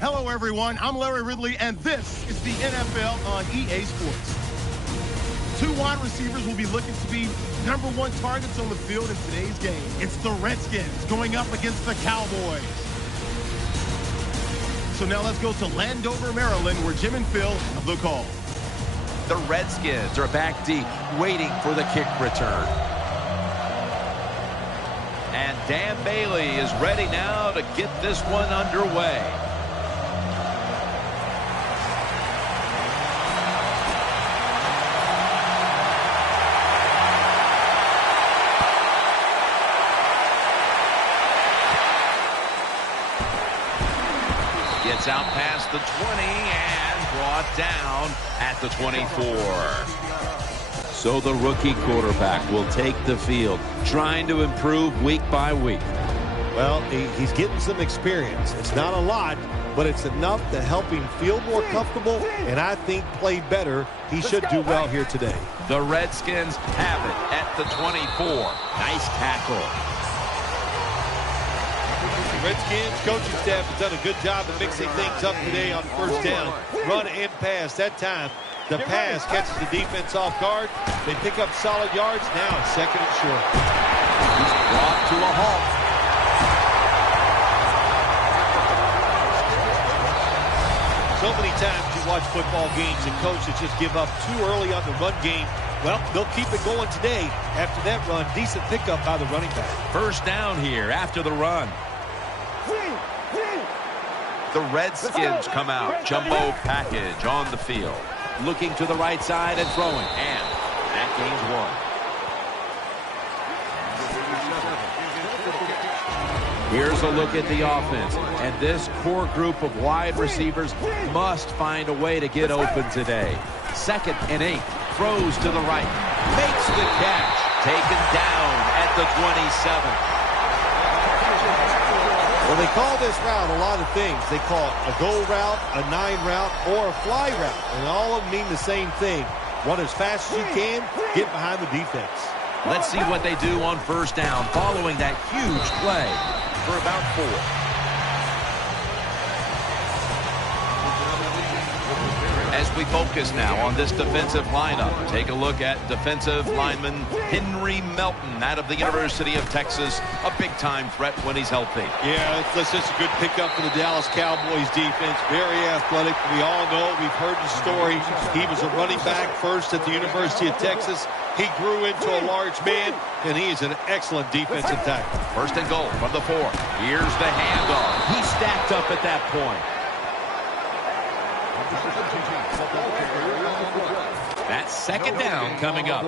Hello, everyone. I'm Larry Ridley, and this is the NFL on EA Sports. Two wide receivers will be looking to be #1 targets on the field in today's game. It's the Redskins going up against the Cowboys. So now let's go to Landover, Maryland, where Jim and Phil have the call. The Redskins are back deep, waiting for the kick return. And Dan Bailey is ready now to get this one underway. Gets out past the 20 and brought down at the 24. So the rookie quarterback will take the field, trying to improve week by week. Well, he's getting some experience. It's not a lot, but it's enough to help him feel more comfortable and I think play better. He should do well here today. The Redskins have it at the 24. Nice tackle. Redskins coaching staff has done a good job of mixing things up today on first down. Run and pass. That time, the pass catches the defense off guard. They pick up solid yards. Now it's 2nd and short. He's brought to a halt. So many times you watch football games and coaches just give up too early on the run game. Well, they'll keep it going today. After that run, decent pickup by the running back. First down here after the run. The Redskins come out. Jumbo package on the field. Looking to the right side and throwing. And that gains 1. Here's a look at the offense. And this core group of wide receivers must find a way to get open today. 2nd and 8. Throws to the right. Makes the catch. Taken down at the 27. Well, they call this route a lot of things. They call it a go route, a 9 route, or a fly route. And all of them mean the same thing. Run as fast as you can, get behind the defense. Let's see what they do on first down following that huge play for about 4. As we focus now on this defensive lineup, take a look at defensive lineman Henry Melton out of the University of Texas, a big-time threat when he's healthy. Yeah, that's just a good pickup for the Dallas Cowboys defense. Very athletic. We all know, we've heard the story. He was a running back first at the University of Texas. He grew into a large man, and he is an excellent defensive tackle. 1st and goal from the 4. Here's the handoff. He stacked up at that point. That's 2nd down coming up.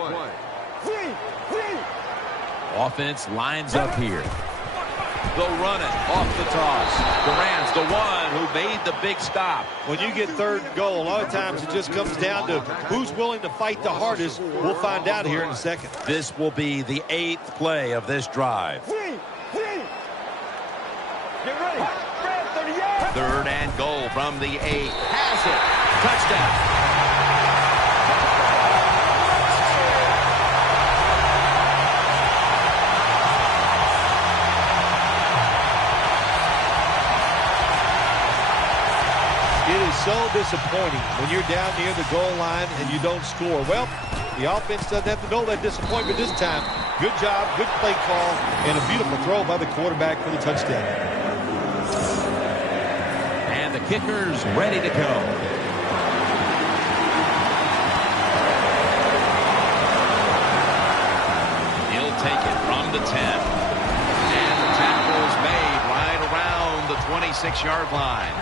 Offense lines up here. They'll run it off the toss. Durant's the one who made the big stop. When you get 3rd and goal, a lot of times it just comes down to who's willing to fight the hardest. We'll find out here in a second. This will be the 8th play of this drive. Get ready. 3rd and goal from the 8. Has it. Touchdown. It is so disappointing when you're down near the goal line and you don't score. Well, the offense doesn't have to know that disappointment this time. Good job, good play call, and a beautiful throw by the quarterback for the touchdown. And the kicker's ready to go. He'll take it from the 10. And the tackle's made right around the 26-yard line.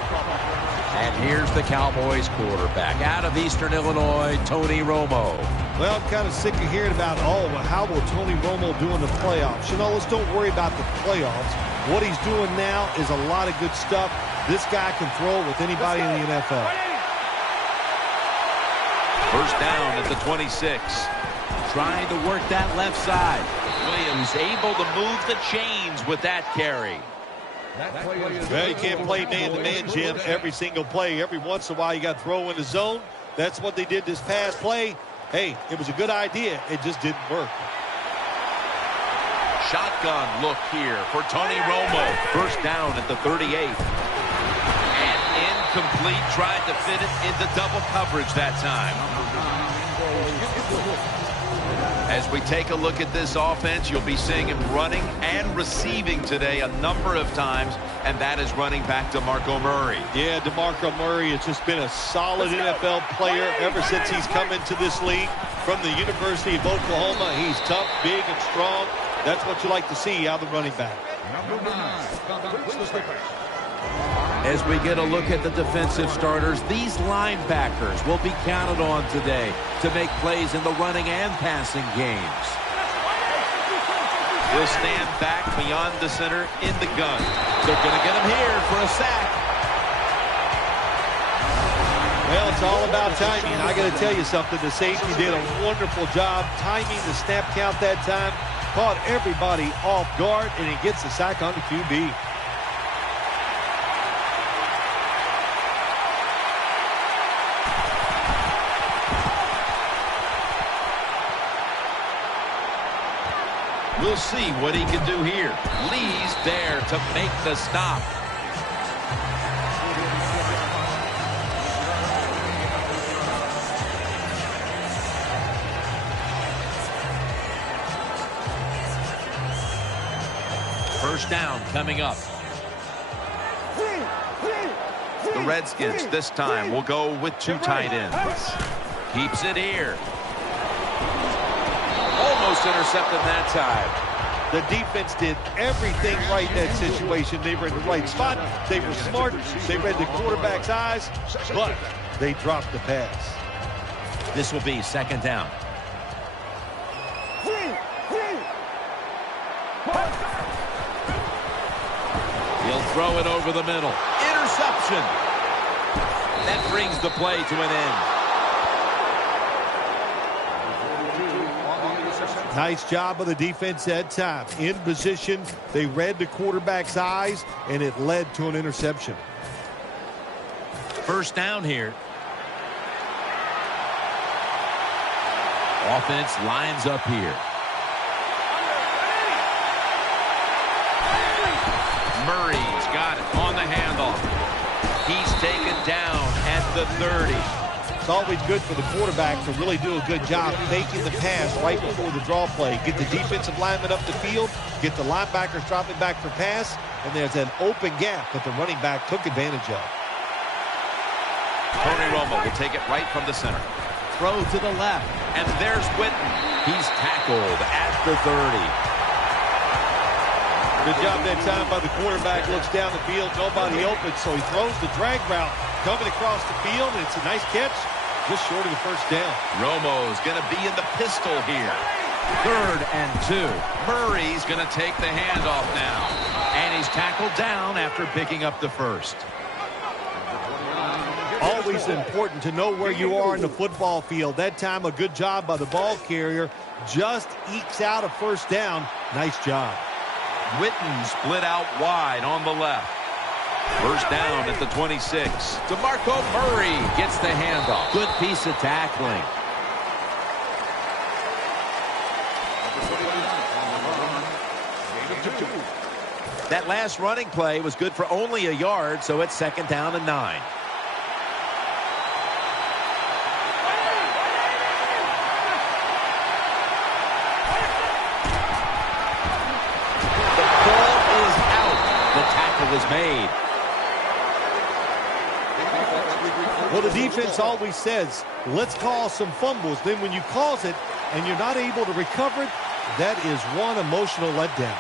And here's the Cowboys quarterback out of Eastern Illinois, Tony Romo. Well, I'm kind of sick of hearing about, how will Tony Romo do in the playoffs? You know, let's don't worry about the playoffs. What he's doing now is a lot of good stuff. This guy can throw with anybody in the NFL. First down at the 26. Trying to work that left side. Williams able to move the chains with that carry. Well, you can't play man-to-man, Jim, every single play. Every once in a while, you got to throw in the zone. That's what they did this past play. Hey, it was a good idea. It just didn't work. Shotgun look here for Tony Romo. First down at the 38. And Incomplete, tried to fit it into double coverage that time. As we take a look at this offense, you'll be seeing him running and receiving today a number of times, and that is running back DeMarco Murray. Yeah, DeMarco Murray has just been a solid NFL player ever since he's come into this league from the University of Oklahoma. He's tough, big, and strong. That's what you like to see out of the running back. As we get a look at the defensive starters, these linebackers will be counted on today to make plays in the running and passing games. He'll stand back beyond the center in the gun. They're going to get him here for a sack. Well, it's all about timing. I got to tell you something. The safety did a wonderful job timing the snap count that time. Caught everybody off guard, and he gets the sack on the QB. We'll see what he can do here. Lee's there to make the stop. First down coming up. The Redskins this time will go with two tight ends. Keeps it here. Almost intercepted that time. The defense did everything right in that situation. They were in the right spot. They were smart. They read the quarterback's eyes, but they dropped the pass. This will be second down. He'll throw it over the middle. Interception. That brings the play to an end. Nice job of the defense that time. In position, they read the quarterback's eyes, and it led to an interception. First down here. Offense lines up here. Murray's got it on the handoff. He's taken down at the 30. It's always good for the quarterback to really do a good job making the pass right before the draw play. Get the defensive lineman up the field, get the linebackers dropping back for pass, and there's an open gap that the running back took advantage of. Tony Romo will take it right from the center. Throw to the left, and there's Witten. He's tackled at the 30. Good job that time by the quarterback. Looks down the field, nobody open, so he throws the drag route coming across the field, and it's a nice catch, just short of the first down. Romo's going to be in the pistol here. 3rd and 2. Murray's going to take the handoff now, and he's tackled down after picking up the first. Always important to know where you are in the football field. That time, a good job by the ball carrier. Just ekes out a first down. Nice job. Witten split out wide on the left. First down at the 26. DeMarco Murray gets the handoff. Good piece of tackling. That last running play was good for only a yard, so it's second down and 9. Was made. Well, the defense always says, let's cause some fumbles. Then when you cause it and you're not able to recover it, that is one emotional letdown.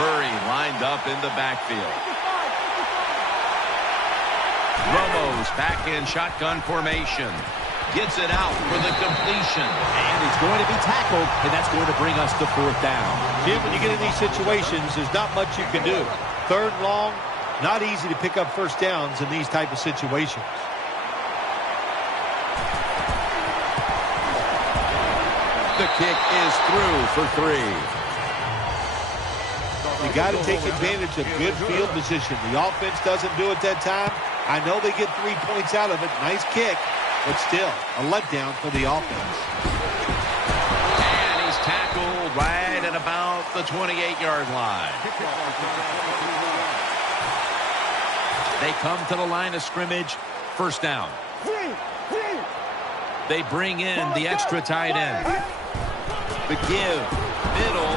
Murray lined up in the backfield. Romo's back in shotgun formation. Gets it out for the completion. And he's going to be tackled, and that's going to bring us to 4th down. Jim, when you get in these situations, there's not much you can do. 3rd and long, not easy to pick up first downs in these type of situations. The kick is through for 3. You got to take advantage of good field position. The offense doesn't do it that time. I know they get 3 points out of it. Nice kick. But still, a letdown for the offense. And he's tackled right at about the 28-yard line. They come to the line of scrimmage. First down. They bring in the extra tight end. The give. Middle.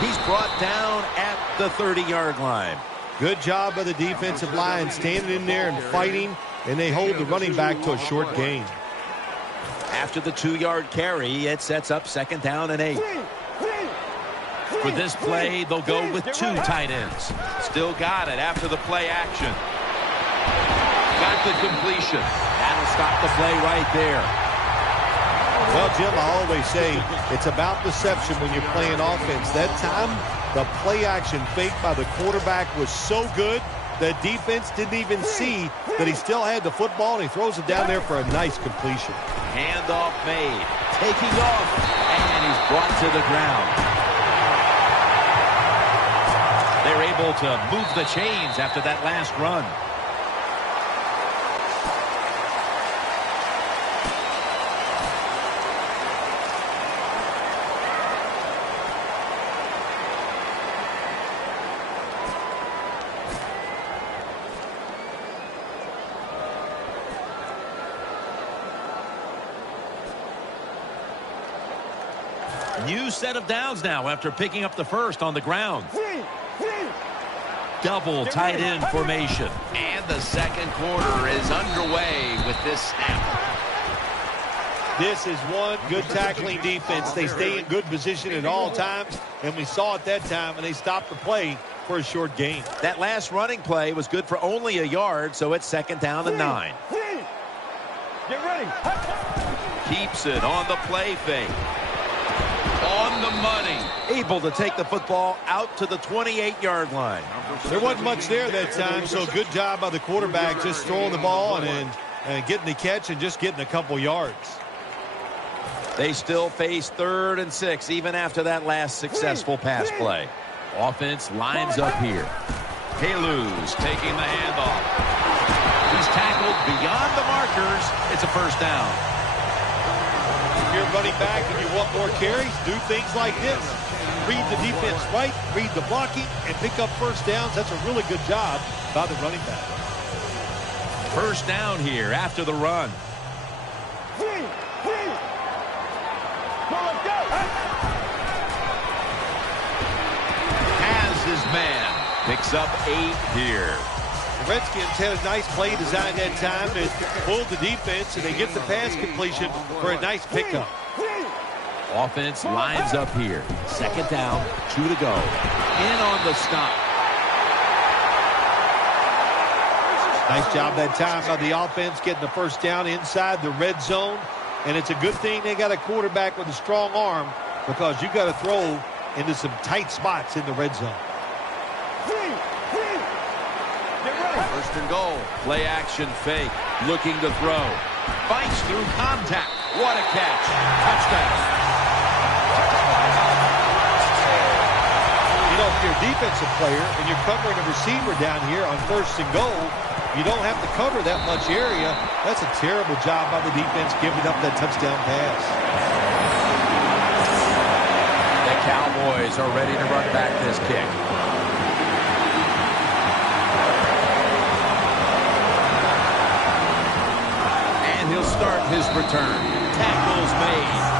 He's brought down at the 30-yard line. Good job by the defensive line, standing in there and fighting, and they hold the running back to a short gain. After the 2-yard carry, it sets up second down and 8. For this play, they'll go with 2 tight ends. Still got it after the play action. Got the completion. That'll stop the play right there. Well, Jim, I always say it's about deception when you're playing offense. That time, the play action fake by the quarterback was so good, the defense didn't even see that he still had the football, and he throws it down there for a nice completion. Handoff made. Taking off. And he's brought to the ground. They're able to move the chains after that last run. New set of downs now after picking up the first on the ground. Double tight end formation. And the second quarter is underway with this snap. This is one good tackling defense. They stay in good position at all times, and we saw it that time, and they stopped the play for a short gain. That last running play was good for only a yard, so it's second down and 9. Get ready. Keeps it on the play fake. On the money. Able to take the football out to the 28-yard line. There wasn't much there that time, so good job by the quarterback just throwing the ball and getting the catch and just getting a couple yards. They still face 3rd and 6 even after that last successful pass play. Offense lines up here. Haluz taking the handoff. He's tackled beyond the markers. It's a first down. If you're running back and you want more carries, do things like this. Read the defense right, read the blocking, and pick up first downs. That's a really good job by the running back. First down here after the run. Has his man. Picks up 8 here. The Redskins had a nice play design that time that pulled the defense, and they get the pass completion for a nice pickup. Offense lines up here. Second down, 2 to go. In on the stop. Nice job that time by the offense getting the first down inside the red zone. And it's a good thing they got a quarterback with a strong arm, because you got to throw into some tight spots in the red zone. First and goal. Play action fake. Looking to throw. Fights through contact. What a catch. Touchdown. You know, if you're a defensive player and you're covering a receiver down here on first and goal, you don't have to cover that much area. That's a terrible job by the defense giving up that touchdown pass. The Cowboys are ready to run back this kick. And he'll start his return. Tackles made.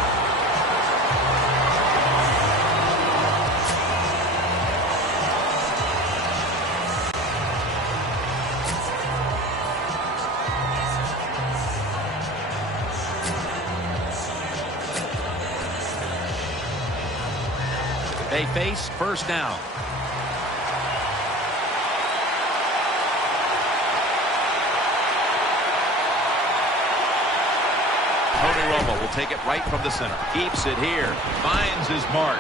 They face first down. Tony Romo will take it right from the center. Keeps it here. Finds his mark.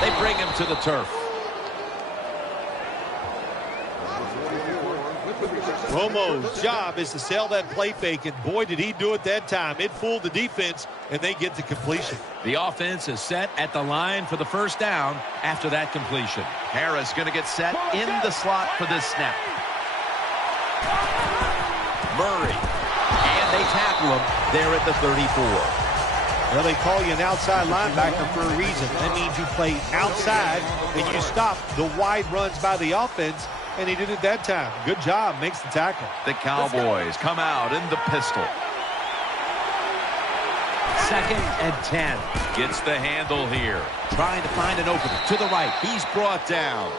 They bring him to the turf. Romo's job is to sell that play fake, and boy, did he do it that time. It fooled the defense, and they get the completion. The offense is set at the line for the first down after that completion. Harris going to get set in the slot for this snap. Murray. And they tackle him there at the 34. Well, they call you an outside linebacker for a reason. That means you play outside and you stop the wide runs by the offense and he did it that time. Good job. Makes the tackle. The Cowboys come out in the pistol. 2nd and 10. Gets the handle here. Trying to find an opening to the right. He's brought down.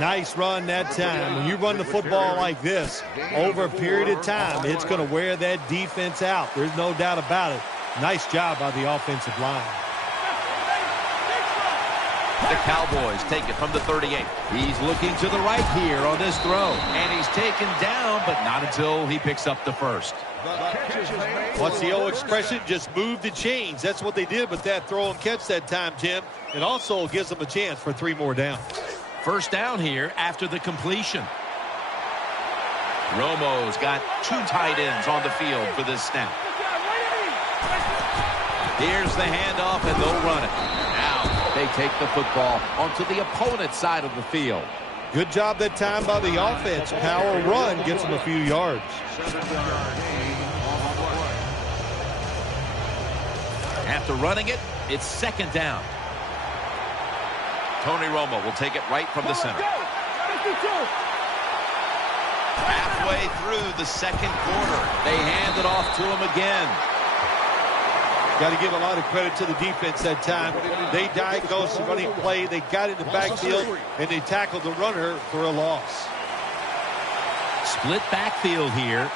Nice run that time. When you run the football like this over a period of time, it's going to wear that defense out. There's no doubt about it. Nice job by the offensive line. The Cowboys take it from the 38. He's looking to the right here on this throw. And he's taken down, but not until he picks up the first. What's the old expression? Just move the chains. That's what they did with that throw and catch that time, Jim. It also gives them a chance for 3 more downs. First down here after the completion. Romo's got 2 tight ends on the field for this snap. Here's the handoff, and they'll run it. Now they take the football onto the opponent's side of the field. Good job that time by the offense. Power run gets them a few yards. After running it, it's 2nd down. Tony Romo will take it right from the center. Halfway through the 2nd quarter, they hand it off to him again. Got to give a lot of credit to the defense that time. They diagnosed the running play. They got in the backfield, and they tackled the runner for a loss. Split backfield here.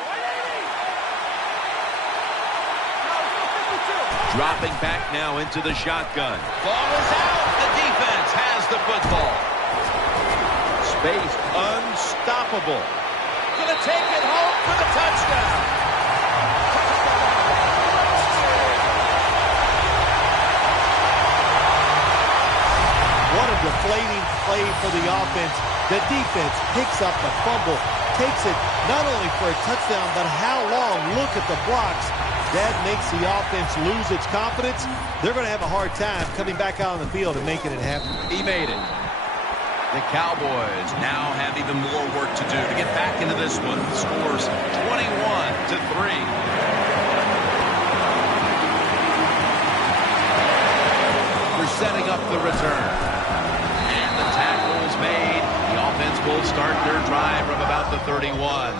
Dropping back now into the shotgun. Ball is out. The defense has the football. Space unstoppable. Gonna take it home for the touchdown. What a deflating play for the offense. The defense picks up the fumble, takes it not only for a touchdown, but how long? Look at the blocks. That makes the offense lose its confidence. They're going to have a hard time coming back out on the field and making it happen. He made it. The Cowboys now have even more work to do to get back into this one. The score's 21-3. We're setting up the return. And the tackle is made. The offense will start their drive from about the 31.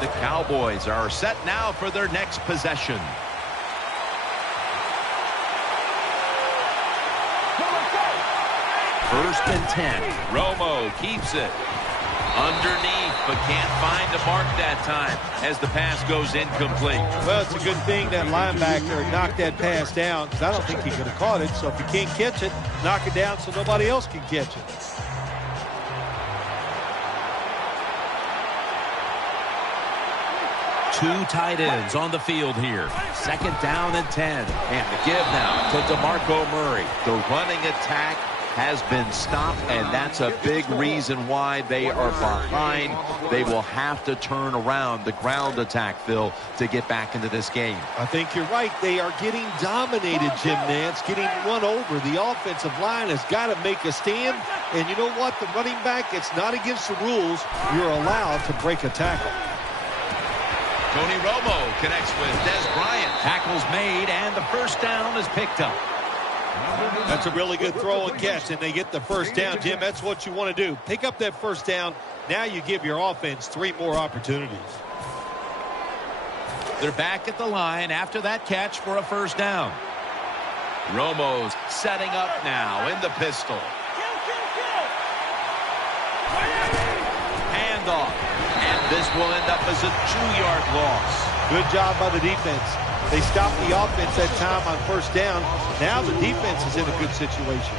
The Cowboys are set now for their next possession. First and 10. Romo keeps it. Underneath, but can't find the mark that time as the pass goes incomplete. Well, it's a good thing that linebacker knocked that pass down, because I don't think he could have caught it. So if you can't catch it, knock it down so nobody else can catch it. Two tight ends on the field here. 2nd down and 10. And the give now to DeMarco Murray. The running attack has been stopped, and that's a big reason why they are behind. They will have to turn around the ground attack, Phil, to get back into this game. I think you're right. They are getting dominated, Jim Nance, getting run over. The offensive line has got to make a stand. And you know what? The running back, it's not against the rules. You're allowed to break a tackle. Tony Romo connects with Des Bryant. Tackle's made, and the first down is picked up. That's a really good throw and catch, and they get the first down, Jim. That's what you want to do. Pick up that first down. Now you give your offense 3 more opportunities. They're back at the line after that catch for a first down. Romo's setting up now in the pistol. Handoff. And this will end up as a 2-yard loss. Good job by the defense. They stopped the offense that time on first down. Now the defense is in a good situation.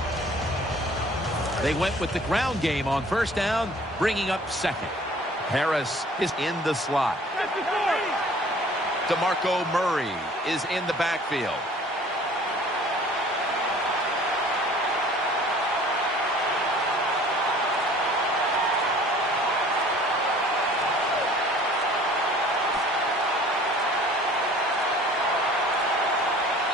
They went with the ground game on first down, bringing up 2nd. Harris is in the slot. DeMarco Murray is in the backfield.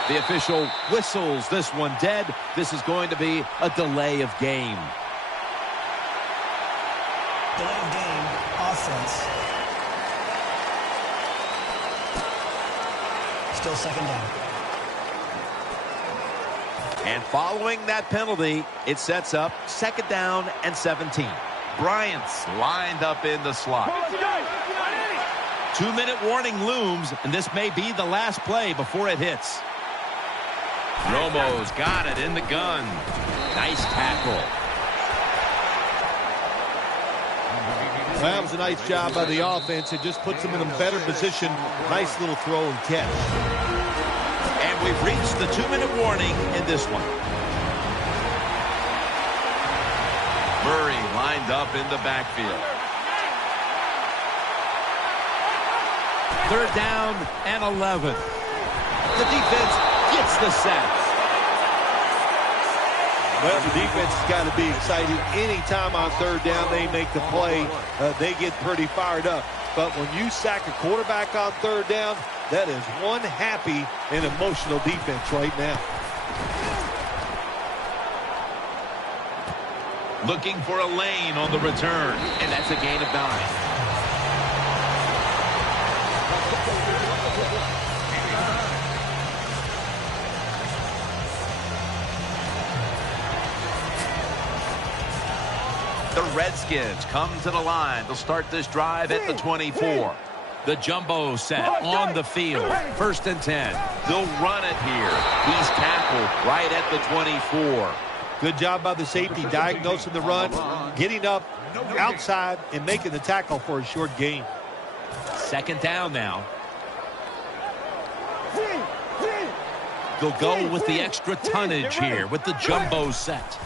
The official whistles this one dead. This is going to be a delay of game. Delay of game, offense. Still 2nd down. And following that penalty, it sets up 2nd down and 17. Bryant's lined up in the slot. 2-minute warning looms, and this may be the last play before it hits. Romo's got it in the gun. Nice tackle. That was a nice job by the offense. It just puts them in a better position. Nice little throw and catch. And we've reached the 2-minute warning in this one. Murray lined up in the backfield. 3rd down and 11. The defense gets the sack. Well, the defense has got to be excited. Anytime on 3rd down they make the play, they get pretty fired up. But when you sack a quarterback on 3rd down, that is one happy and emotional defense right now. Looking for a lane on the return, and that's a gain of 9. The Redskins come to the line. They'll start this drive at the 24. The jumbo set on the field. 1st and 10. They'll run it here. He's tackled right at the 24. Good job by the safety diagnosing the run, getting up outside and making the tackle for a short gain. 2nd down now. They'll go with the extra tonnage here with the jumbo set.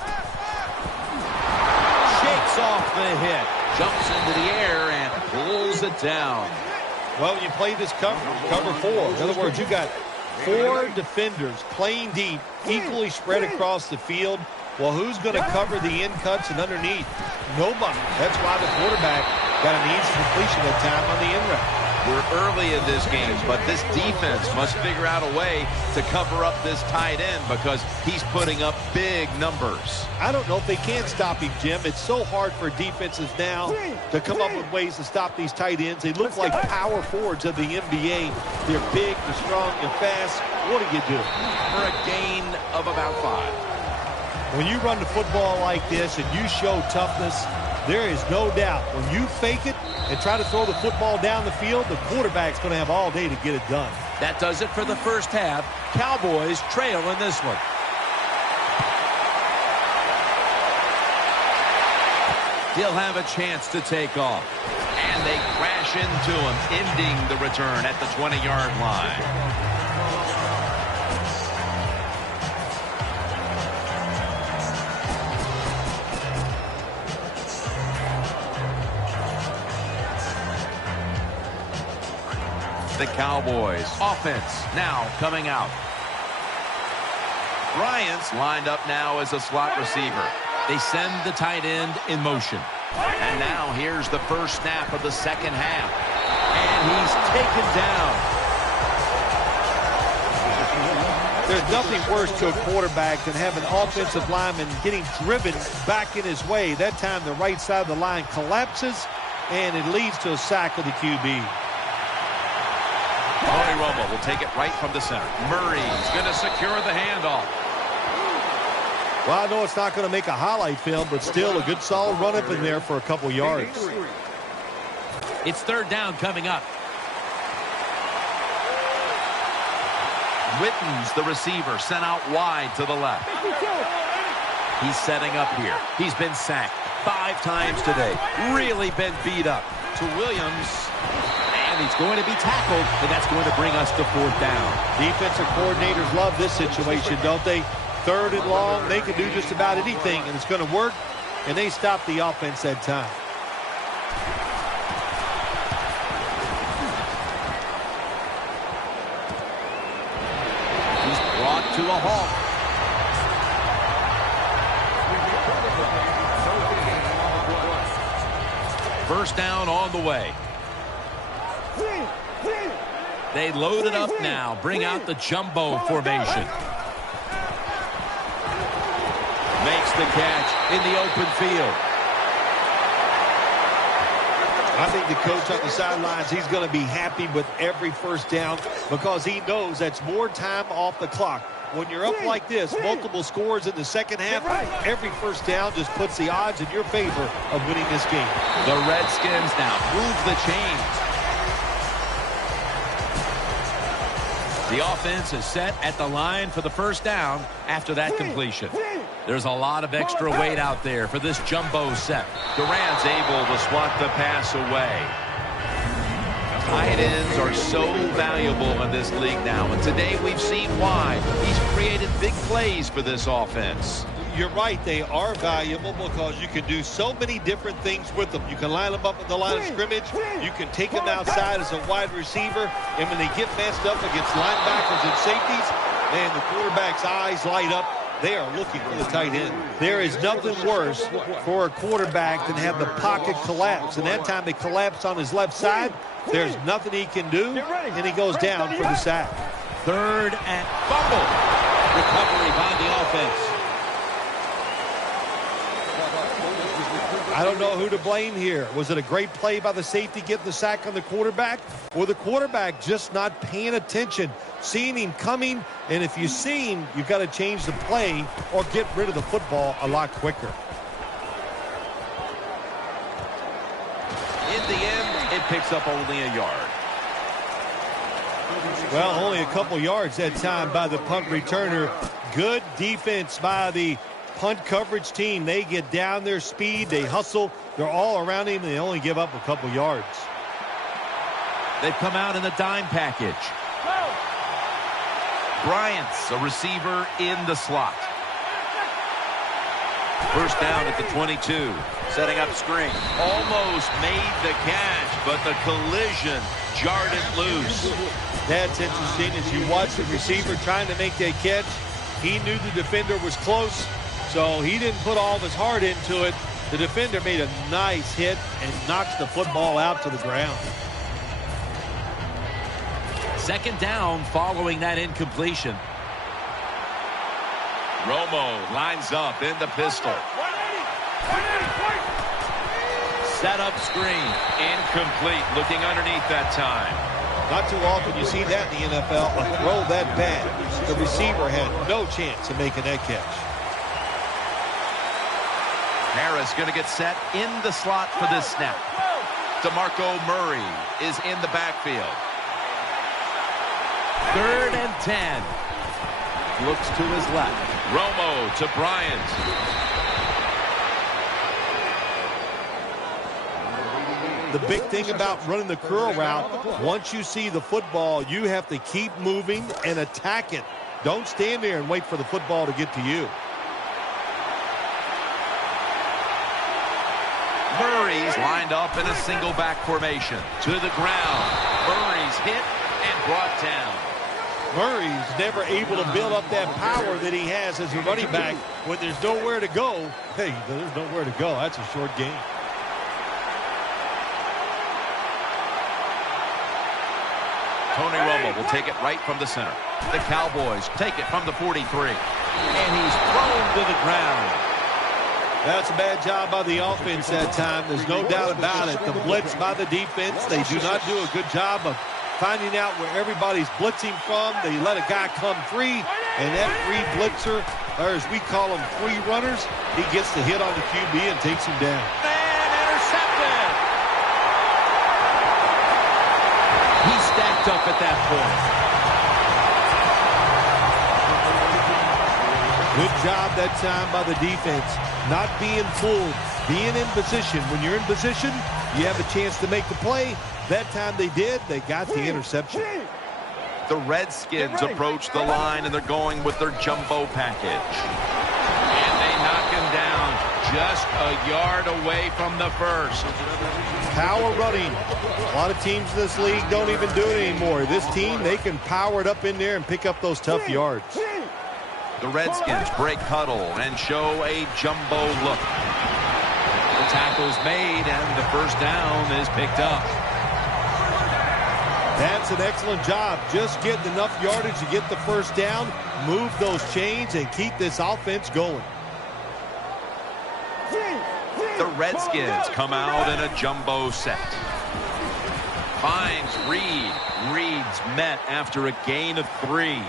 Shakes off the hit, jumps into the air and pulls it down. Well, when you play this cover 4, in other words, you got 4 defenders playing deep, equally spread across the field. Well, who's going to cover the in cuts and underneath? Nobody. That's why the quarterback got an easy completion that time on the in route. We're early in this game, but this defense must figure out a way to cover up this tight end because he's putting up big numbers. I don't know if they can stop him, Jim. It's so hard for defenses now to come up with ways to stop these tight ends. They look like power forwards of the NBA. They're big, they're strong, they're fast. What do you do? For a gain of about 5. When you run the football like this and you show toughness, there is no doubt when you fake it and try to throw the football down the field, the quarterback's going to have all day to get it done. That does it for the first half. Cowboys trail in this one. He'll have a chance to take off. And they crash into him, ending the return at the 20-yard line. The Cowboys offense now coming out. Bryant's lined up now as a slot receiver. They send the tight end in motion. And now here's the first snap of the 2nd half. And he's taken down. There's nothing worse to a quarterback than having an offensive lineman getting driven back in his way. That time the right side of the line collapses, and it leads to a sack of the QB. Tony Romo will take it right from the center. Murray's going to secure the handoff. Well, I know it's not going to make a highlight film, but still a good solid run up in there for a couple yards. It's 3rd down coming up. Witten's the receiver, sent out wide to the left. He's setting up here. He's been sacked 5 times today. Really been beat up. To Williams. And he's going to be tackled, and that's going to bring us to 4th down. Defensive coordinators love this situation, don't they? 3rd and long, they can do just about anything, and it's going to work, and they stop the offense that time. He's brought to a halt. First down on the way. They load it up now. Bring out the jumbo formation. Makes the catch in the open field. I think the coach on the sidelines, he's going to be happy with every first down because he knows that's more time off the clock. when you're up like this, multiple scores in the second half, every first down just puts the odds in your favor of winning this game. The Redskins now move the chains. The offense is set at the line for the first down after that completion. There's a lot of extra weight out there for this jumbo set. Durant's able to swat the pass away. Tight ends are so valuable in this league now, and today we've seen why. He's created big plays for this offense. You're right, they are valuable because you can do so many different things with them. You can line them up at the line of scrimmage. You can take them outside as a wide receiver. And when they get messed up against linebackers and safeties, man, the quarterback's eyes light up. They are looking for the tight end. There is nothing worse for a quarterback than have the pocket collapse. And that time it collapsed on his left side. There's nothing he can do, and he goes down for the sack. Third and fumble. Recovery by the offense. I don't know who to blame here. Was it a great play by the safety getting the sack on the quarterback, or the quarterback just not paying attention, seeing him coming? And if you see him, you've got to change the play or get rid of the football a lot quicker. In the end, it picks up only a yard. Well, only a couple yards that time by the punt returner. Good defense by the punt coverage team. They get down their speed, they hustle, they're all around him, and they only give up a couple yards. They've come out in the dime package. Bryant's a receiver in the slot. First down at the 22. Setting up screen. Almost made the catch, but the collision jarred it loose. That's interesting. As you watch the receiver trying to make that catch, he knew the defender was close, so he didn't put all of his heart into it. The defender made a nice hit and knocks the football out to the ground. Second down following that incompletion. Romo lines up in the pistol. Set up screen. Incomplete. Looking underneath that time. Not too often you see that in the NFL. A throw that bad. The receiver had no chance of making that catch. Harris going to get set in the slot for this snap. DeMarco Murray is in the backfield. 3rd and 10. Looks to his left. Romo to Bryant. The big thing about running the curl route, once you see the football, you have to keep moving and attack it. Don't stand there and wait for the football to get to you. Murray's lined up in a single back formation. To the ground. Murray's hit and brought down. Murray's never able to build up that power that he has as a running back. When there's nowhere to go, hey, there's nowhere to go. That's a short game. Tony Romo will take it right from the center. The Cowboys take it from the 43. And he's thrown to the ground. That's a bad job by the offense that time. There's no doubt about it. The blitz by the defense, they do not do a good job of finding out where everybody's blitzing from. They let a guy come free, and that free blitzer, or as we call them, free runners, he gets the hit on the QB and takes him down. And intercepted. He stacked up at that point. Good job that time by the defense. Not being fooled, being in position. When you're in position, you have a chance to make the play. That time they did. They got the interception. The Redskins approach the line, and they're going with their jumbo package. And they knock him down just a yard away from the first. Power running. A lot of teams in this league don't even do it anymore. This team, they can power it up in there and pick up those tough yards. The Redskins break huddle and show a jumbo look. The tackle's made, and the first down is picked up. That's an excellent job. Just getting enough yardage to get the first down, move those chains, and keep this offense going. The Redskins come out in a jumbo set. Finds Reed. Reed's met after a gain of 3.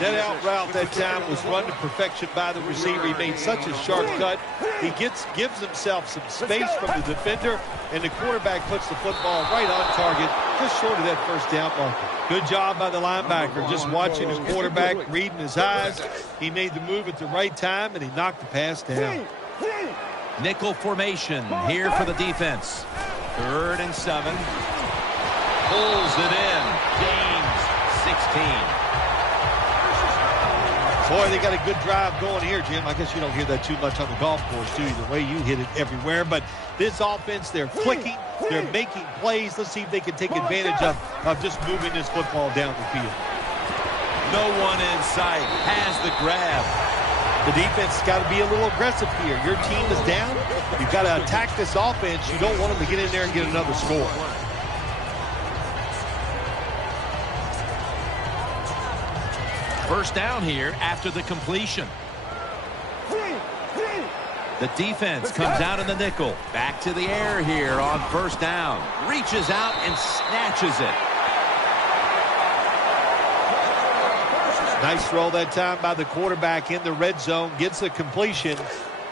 That out route that time was run to perfection by the receiver. He made such a sharp cut. He gives himself some space from the defender, and the quarterback puts the football right on target, just short of that first down marker. Good job by the linebacker, just watching his quarterback, reading his eyes. He made the move at the right time, and he knocked the pass down. Nickel formation here for the defense. 3rd and 7. Pulls it in. Gains 16. Boy, they got a good drive going here, Jim. I guess you don't hear that too much on the golf course, too. Either way, you hit it everywhere. But this offense, they're clicking. They're making plays. Let's see if they can take advantage of just moving this football down the field. No one in sight. Has the grab. The defense has got to be a little aggressive here. Your team is down. You've got to attack this offense. You don't want them to get in there and get another score. First down here after the completion. The defense comes out in the nickel. Back to the air here on first down. Reaches out and snatches it. Nice throw that time by the quarterback in the red zone. Gets a completion.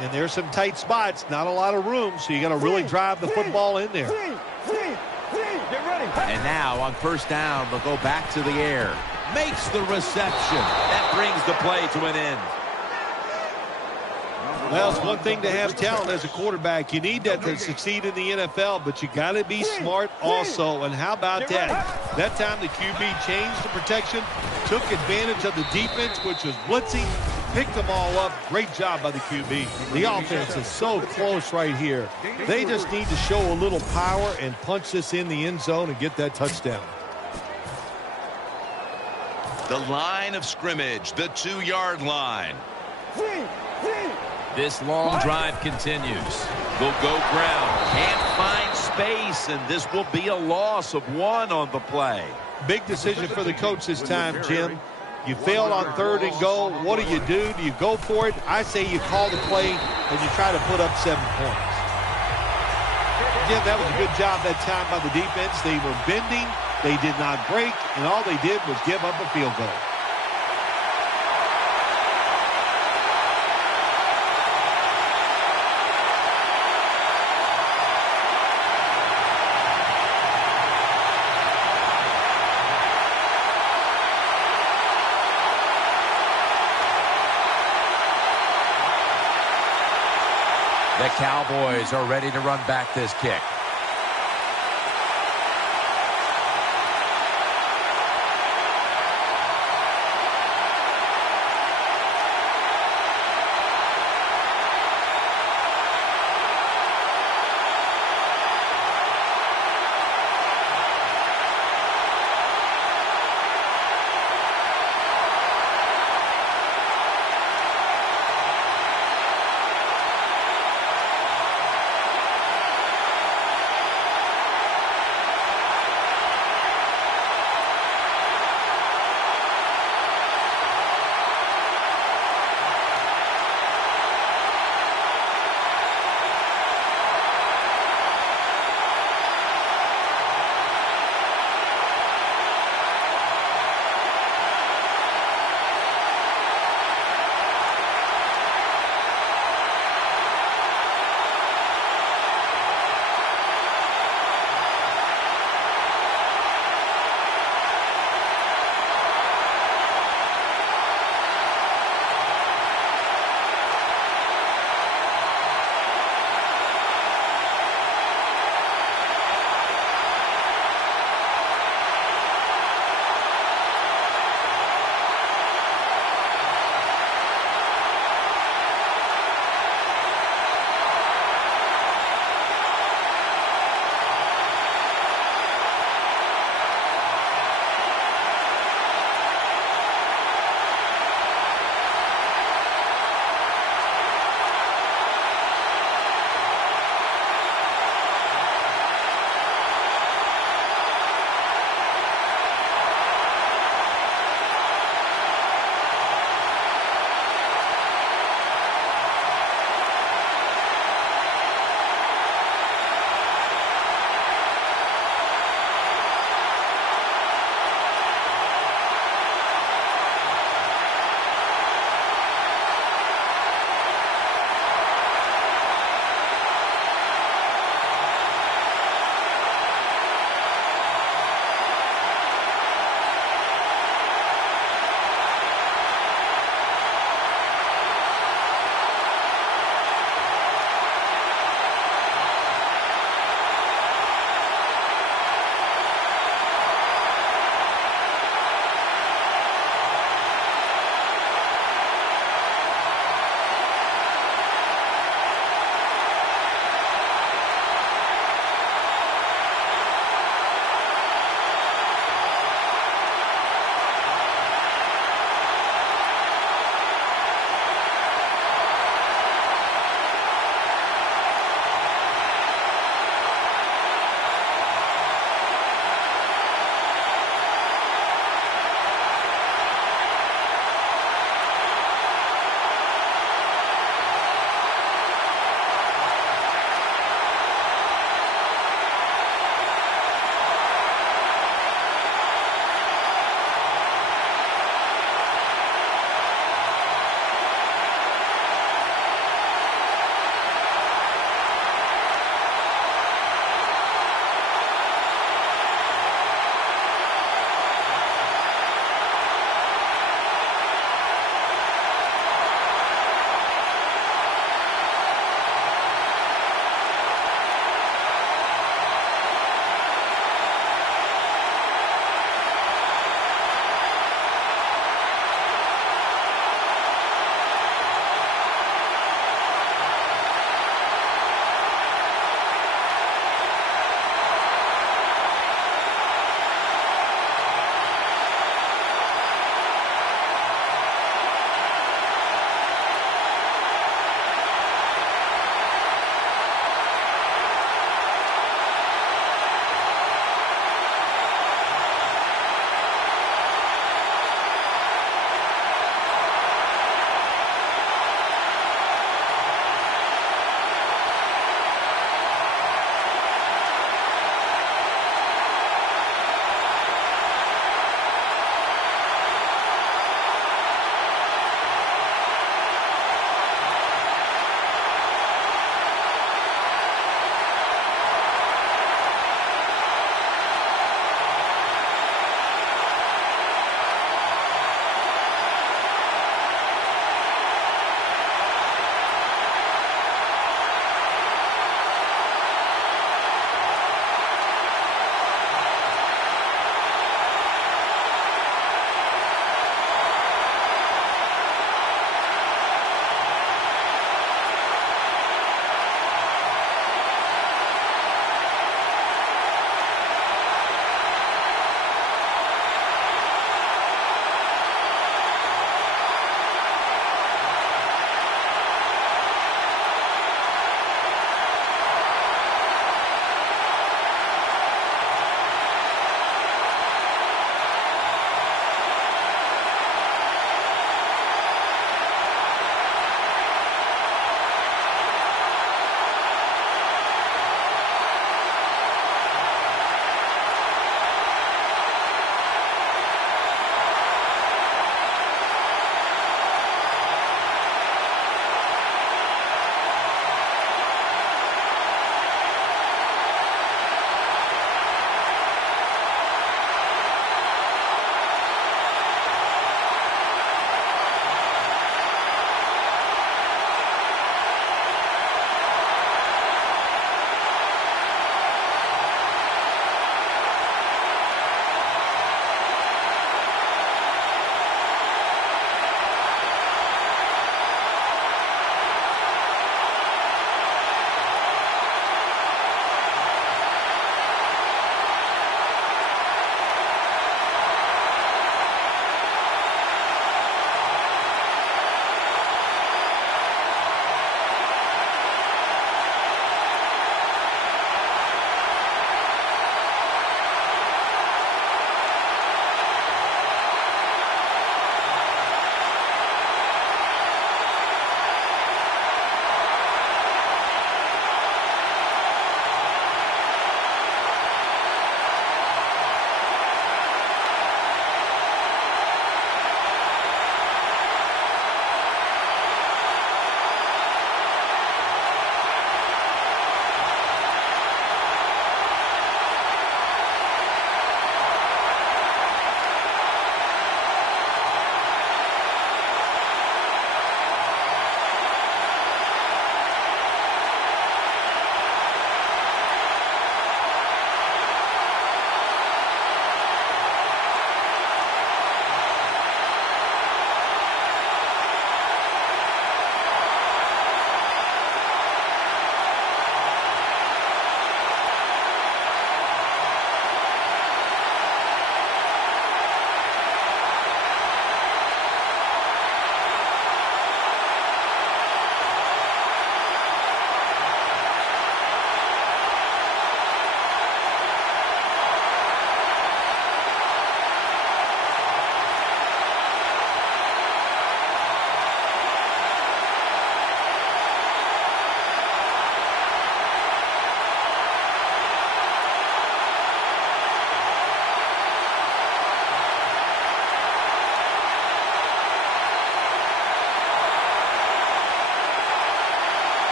And there's some tight spots. Not a lot of room, so you got to really drive the football in there. And now on first down, they'll go back to the air. Makes the reception. That brings the play to an end. Well, it's one thing to have talent as a quarterback. You need that to succeed in the NFL, but you got to be smart also. And how about that? That time the QB changed the protection, took advantage of the defense, which was blitzing, picked them all up. Great job by the QB. The offense is so close right here. They just need to show a little power and punch this in the end zone and get that touchdown. The line of scrimmage, the 2-yard line. This long drive continues. They'll go ground. Can't find space, and this will be a loss of 1 on the play. Big decision for the coach this time, Jim. You failed on 3rd and goal. What do? Do you go for it? I say you call the play and you try to put up 7 points. Jim, that was a good job that time by the defense. They were bending. They did not break, and all they did was give up a field goal. The Cowboys are ready to run back this kick.